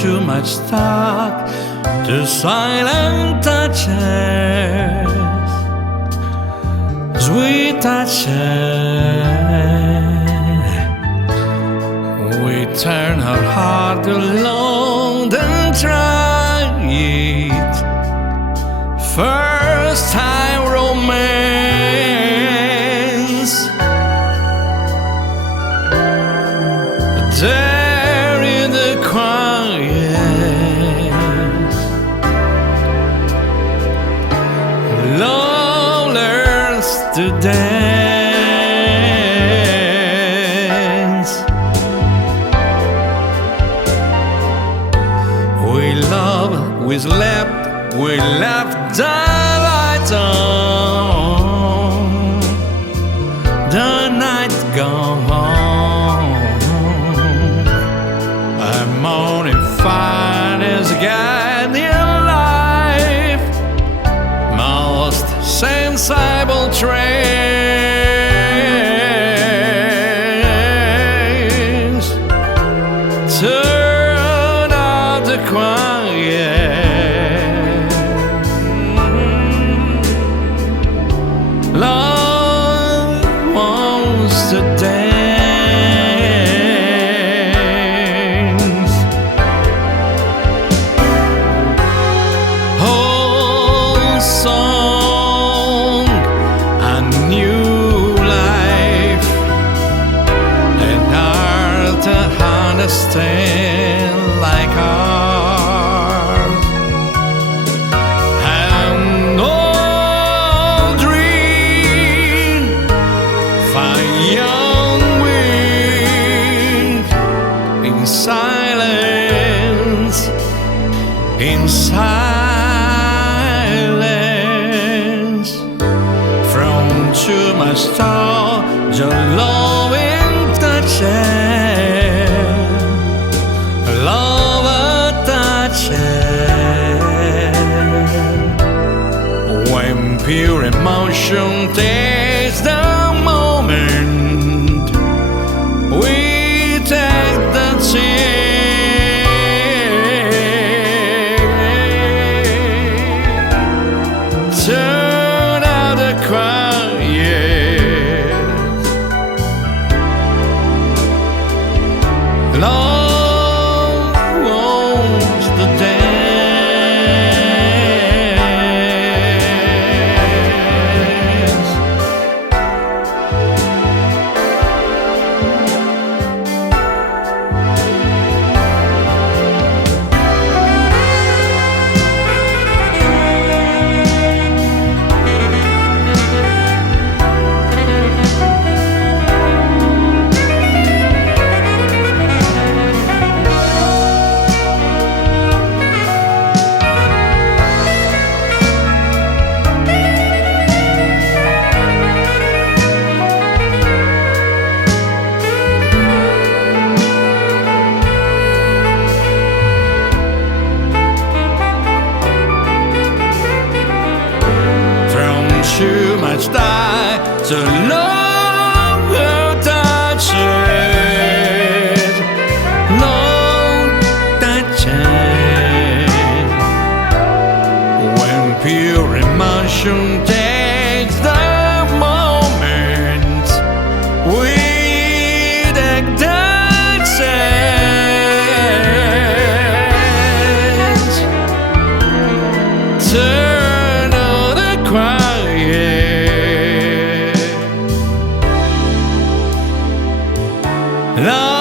too much talk to silent touches, sweet touches. We turn our heart alone and try it. First time romance. There in the quiet, love learns to dance. We love, we slept, we left the light on. The night gone home. A morning fire is guiding life, most sensible trace. Turn out the quiet. Love wants to dance. Whole song, a new life, an art to understand like ours. An old dream, find young wings in silence, in silence. From too much thought, the loving touches, love touches. When pure emotion takes the moment, we take the chance. Turn out the quiet. Love wants to dance. Too much die to love will touch it, love touches. When pure emotion takes the moment, we take the chance. Turn on the quiet. Love